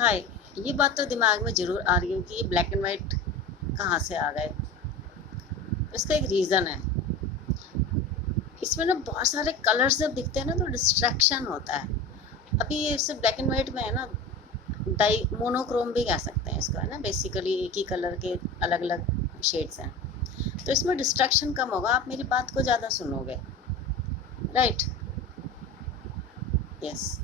हाय। ये बात तो दिमाग में ज़रूर आ रही है कि ये ब्लैक एंड वाइट कहाँ से आ गए। इसका एक रीज़न है। इसमें ना बहुत सारे कलर्स जब दिखते हैं ना तो डिस्ट्रैक्शन होता है। अभी ये सिर्फ ब्लैक एंड वाइट में है ना, डाई मोनोक्रोम भी कह सकते हैं इसको, है ना। बेसिकली एक ही कलर के अलग अलग शेड्स हैं, तो इसमें डिस्ट्रैक्शन कम होगा, आप मेरी बात को ज़्यादा सुनोगे। राइट। यस।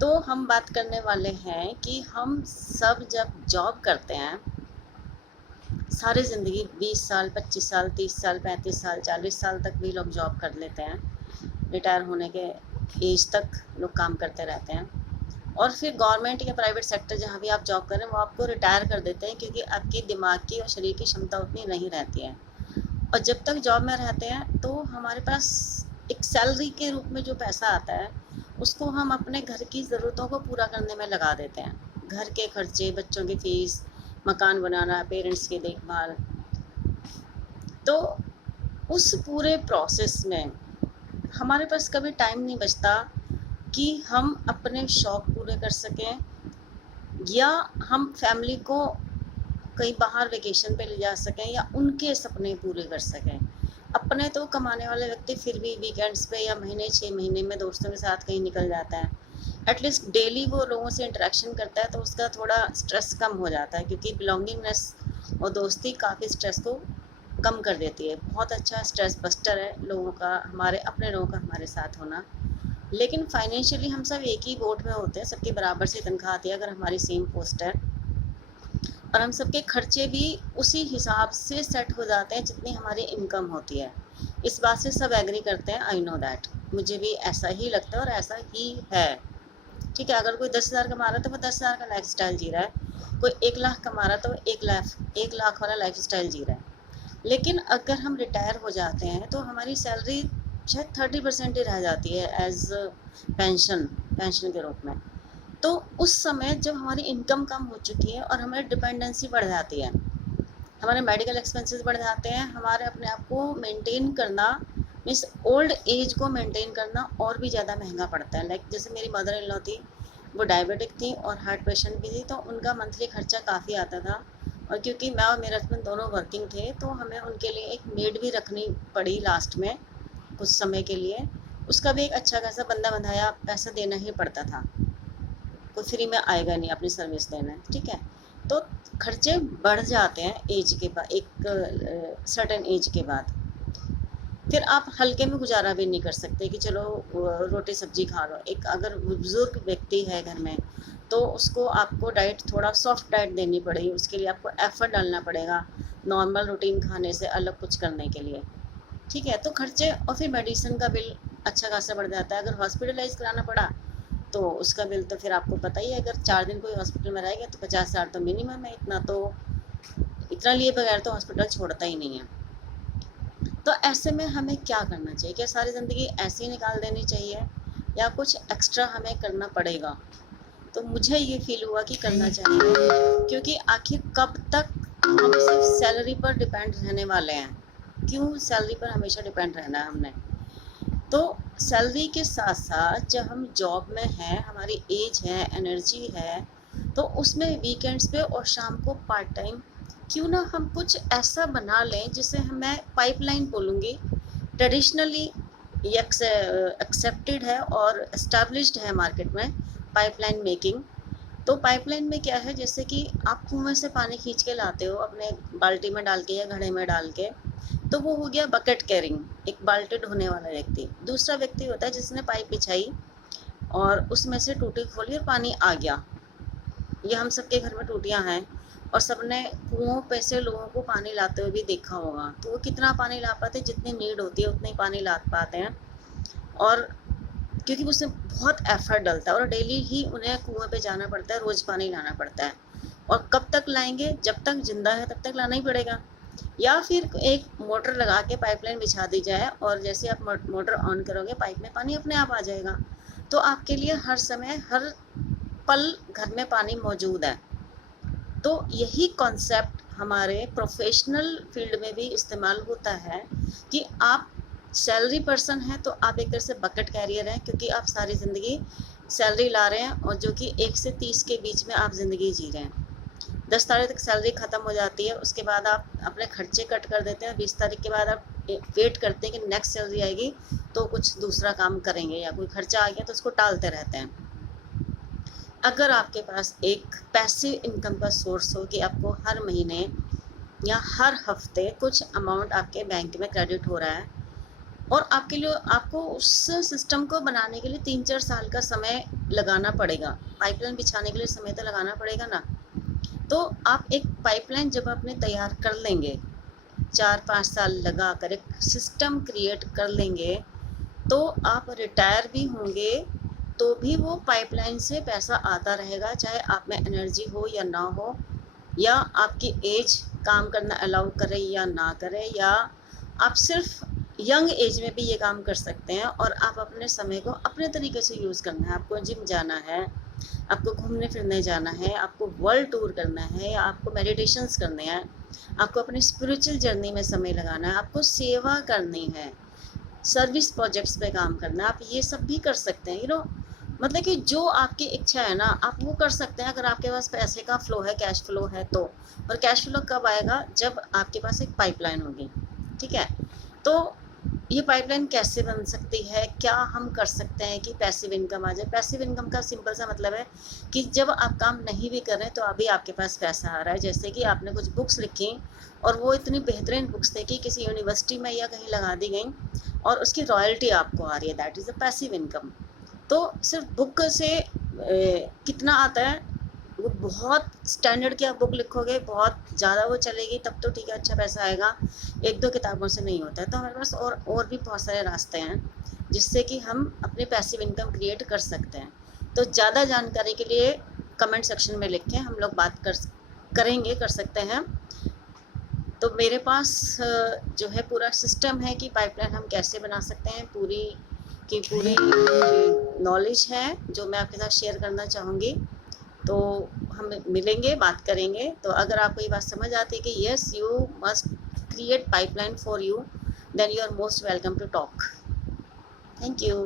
तो हम बात करने वाले हैं कि हम सब जब जॉब करते हैं सारी ज़िंदगी, 20 साल, 25 साल, 30 साल, 35 साल, 40 साल तक भी लोग जॉब कर लेते हैं। रिटायर होने के एज तक लोग काम करते रहते हैं, और फिर गवर्नमेंट या प्राइवेट सेक्टर जहाँ भी आप जॉब करें वो आपको रिटायर कर देते हैं, क्योंकि आपकी दिमाग की और शरीर की क्षमता उतनी नहीं रहती है। और जब तक जॉब में रहते हैं तो हमारे पास एक सैलरी के रूप में जो पैसा आता है उसको हम अपने घर की ज़रूरतों को पूरा करने में लगा देते हैं। घर के खर्चे, बच्चों की फ़ीस, मकान बनाना, पेरेंट्स की देखभाल। तो उस पूरे प्रोसेस में हमारे पास कभी टाइम नहीं बचता कि हम अपने शौक़ पूरे कर सकें, या हम फैमिली को कहीं बाहर वेकेशन पे ले जा सकें, या उनके सपने पूरे कर सकें। अपने तो कमाने वाले व्यक्ति फिर भी वीकेंड्स पे या महीने 6 महीने में दोस्तों के साथ कहीं निकल जाता है। एटलीस्ट डेली वो लोगों से इंटरेक्शन करता है तो उसका थोड़ा स्ट्रेस कम हो जाता है, क्योंकि बिलोंगिंगनेस और दोस्ती काफ़ी स्ट्रेस को कम कर देती है। बहुत अच्छा स्ट्रेस बस्टर है लोगों का, हमारे अपने लोगों का हमारे साथ होना। लेकिन फाइनेंशियली हम सब एक ही बोट में होते हैं, सबकी बराबर से तनख्वाह आती है अगर हमारी सेम पोस्ट है, और हम सबके खर्चे भी उसी हिसाब से सेट हो जाते हैं जितनी हमारी इनकम होती है। इस बात से सब एग्री करते हैं, आई नो दैट, मुझे भी ऐसा ही लगता है और ऐसा ही है। ठीक है, अगर कोई 10,000 कमा रहा है तो वो 10,000 का लाइफ स्टाइल जी रहा है, कोई 1 लाख कमा रहा है तो वो 1 लाख वाला लाइफ स्टाइल जी रहा है। लेकिन अगर हम रिटायर हो जाते हैं तो हमारी सैलरी शायद 30% ही रह जाती है एज पेंशन के रूप में। तो उस समय जब हमारी इनकम कम हो चुकी है और हमारी डिपेंडेंसी बढ़ जाती है, हमारे मेडिकल एक्सपेंसेस बढ़ जाते हैं, हमारे अपने आप को मेंटेन करना, मीन्स ओल्ड एज को मेंटेन करना और भी ज़्यादा महंगा पड़ता है। लाइक जैसे मेरी मदर इन लॉ थी, वो डायबिटिक थी और हार्ट पेशेंट भी थी, तो उनका मंथली खर्चा काफ़ी आता था। और क्योंकि मैं और मेरे हस्बैंड दोनों वर्किंग थे तो हमें उनके लिए एक मेड भी रखनी पड़ी लास्ट में कुछ समय के लिए। उसका भी एक अच्छा खासा बंदा बंधाया पैसा देना ही पड़ता था, कोई फ्री में आएगा नहीं अपनी सर्विस देना। ठीक है, तो खर्चे बढ़ जाते हैं एज के बाद, एक सर्टेन एज के बाद। फिर आप हल्के में गुजारा भी नहीं कर सकते कि चलो रोटी सब्जी खा लो। एक अगर बुजुर्ग व्यक्ति है घर में तो उसको आपको डाइट थोड़ा सॉफ्ट डाइट देनी पड़ेगी, उसके लिए आपको एफर्ट डालना पड़ेगा नॉर्मल रूटीन खाने से अलग कुछ करने के लिए। ठीक है, तो खर्चे, और फिर मेडिसिन का बिल अच्छा खासा बढ़ जाता है। अगर हॉस्पिटलाइज कराना पड़ा तो उसका बिल तो फिर आपको पता ही है, अगर 4 दिन कोई हॉस्पिटल में रहेगा तो 50,000 तो मिनिमम है। इतना लिए बगैर तो हॉस्पिटल छोड़ता ही नहीं है। तो ऐसे में हमें क्या करना चाहिए? क्या सारी ज़िंदगी ऐसे ही निकाल देनी चाहिए या कुछ एक्स्ट्रा हमें करना पड़ेगा? तो मुझे ये फील हुआ कि करना चाहिए, क्योंकि आखिर कब तक हम सिर्फ सैलरी पर डिपेंड रहने वाले हैं? क्यों सैलरी पर हमेशा डिपेंड रहना है हमने? तो सैलरी के साथ साथ जब हम जॉब में हैं, हमारी एज है, एनर्जी है, तो उसमें वीकेंड्स पे और शाम को पार्ट टाइम क्यों ना हम कुछ ऐसा बना लें जिसे मैं पाइपलाइन बोलूँगी। ट्रेडिशनली ये एक्सेप्टेड है और एस्टैब्लिश्ड है मार्केट में पाइपलाइन मेकिंग। तो पाइपलाइन में क्या है, जैसे कि आप कुएं से पानी खींच के लाते हो अपने बाल्टी में डाल के या घड़े में डाल के, तो वो हो गया बकेट कैरिंग, एक बाल्टी ढोने वाला व्यक्ति। दूसरा व्यक्ति होता है जिसने पाइप बिछाई और उसमें से टूटी खोली और पानी आ गया। ये हम सबके घर में टूटियाँ हैं और सबने कुओं पे से लोगों को पानी लाते हुए भी देखा होगा। तो वो कितना पानी ला पाते, जितनी नीड होती है उतनी पानी ला पाते हैं, और क्योंकि उसमें बहुत एफर्ट डलता है और डेली ही उन्हें कुएं पे जाना पड़ता है, रोज़ पानी लाना पड़ता है। और कब तक लाएंगे? जब तक जिंदा है तब तक लाना ही पड़ेगा। या फिर एक मोटर लगा के पाइपलाइन बिछा दी जाए और जैसे आप मोटर ऑन करोगे पाइप में पानी अपने आप आ जाएगा। तो आपके लिए हर समय हर पल घर में पानी मौजूद है। तो यही कॉन्सेप्ट हमारे प्रोफेशनल फील्ड में भी इस्तेमाल होता है कि आप सैलरी पर्सन हैं तो आप एक तरह से बकेट कैरियर हैं, क्योंकि आप सारी ज़िंदगी सैलरी ला रहे हैं और जो कि 1 से 30 के बीच में आप ज़िंदगी जी रहे हैं। 10 तारीख तक सैलरी ख़त्म हो जाती है, उसके बाद आप अपने खर्चे कट कर देते हैं। 20 तारीख के बाद आप वेट करते हैं कि नेक्स्ट सैलरी आएगी तो कुछ दूसरा काम करेंगे, या कोई खर्चा आ गया तो उसको टालते रहते हैं। अगर आपके पास एक पैसिव इनकम का सोर्स हो कि आपको हर महीने या हर हफ्ते कुछ अमाउंट आपके बैंक में क्रेडिट हो रहा है, और आपके लिए आपको उस सिस्टम को बनाने के लिए 3-4 साल का समय लगाना पड़ेगा, पाइपलाइन बिछाने के लिए समय तो लगाना पड़ेगा ना। तो आप एक पाइपलाइन जब अपने तैयार कर लेंगे, 4-5 साल लगा कर एक सिस्टम क्रिएट कर लेंगे, तो आप रिटायर भी होंगे तो भी वो पाइपलाइन से पैसा आता रहेगा, चाहे आप में एनर्जी हो या ना हो, या आपकी एज काम करना अलाउ करे या ना करे, या आप सिर्फ यंग एज में भी ये काम कर सकते हैं। और आप अपने समय को अपने तरीके से यूज़ करना है। आपको जिम जाना है, आपको घूमने फिरने जाना है, आपको वर्ल्ड टूर करना है, या आपको मेडिटेशंस करने हैं, आपको अपनी स्पिरिचुअल जर्नी में समय लगाना है, आपको सेवा करनी है, सर्विस प्रोजेक्ट्स पे काम करना है, आप ये सब भी कर सकते हैं। मतलब कि जो आपकी इच्छा है ना, आप वो कर सकते हैं अगर आपके पास पैसे का फ्लो है, कैश फ्लो है तो। और कैश फ्लो कब आएगा? जब आपके पास एक पाइपलाइन होगी, ठीक है। तो ये पाइपलाइन कैसे बन सकती है, क्या हम कर सकते हैं कि पैसिव इनकम आ जाए? पैसिव इनकम का सिंपल सा मतलब है कि जब आप काम नहीं भी कर रहे हैं तो अभी आपके पास पैसा आ रहा है। जैसे कि आपने कुछ बुक्स लिखी और वो इतनी बेहतरीन बुक्स थे कि किसी यूनिवर्सिटी में या कहीं लगा दी गई और उसकी रॉयल्टी आपको आ रही है, that is a passive income. तो सिर्फ बुक से कितना आता है? वो बहुत स्टैंडर्ड की आप बुक लिखोगे, बहुत ज़्यादा वो चलेगी तब तो ठीक है, अच्छा पैसा आएगा। 1-2 किताबों से नहीं होता है। तो हमारे पास और भी बहुत सारे रास्ते हैं जिससे कि हम अपनी पैसिव इनकम क्रिएट कर सकते हैं। तो ज़्यादा जानकारी के लिए कमेंट सेक्शन में लिखें, हम लोग बात कर सकते हैं। तो मेरे पास जो है पूरा सिस्टम है कि पाइपलाइन हम कैसे बना सकते हैं, पूरी की पूरी नॉलेज है जो मैं आपके साथ शेयर करना चाहूँगी। तो हम मिलेंगे, बात करेंगे। तो अगर आपको ये बात समझ आती है कि yes you must create pipeline for you, then you are most welcome to talk. Thank you.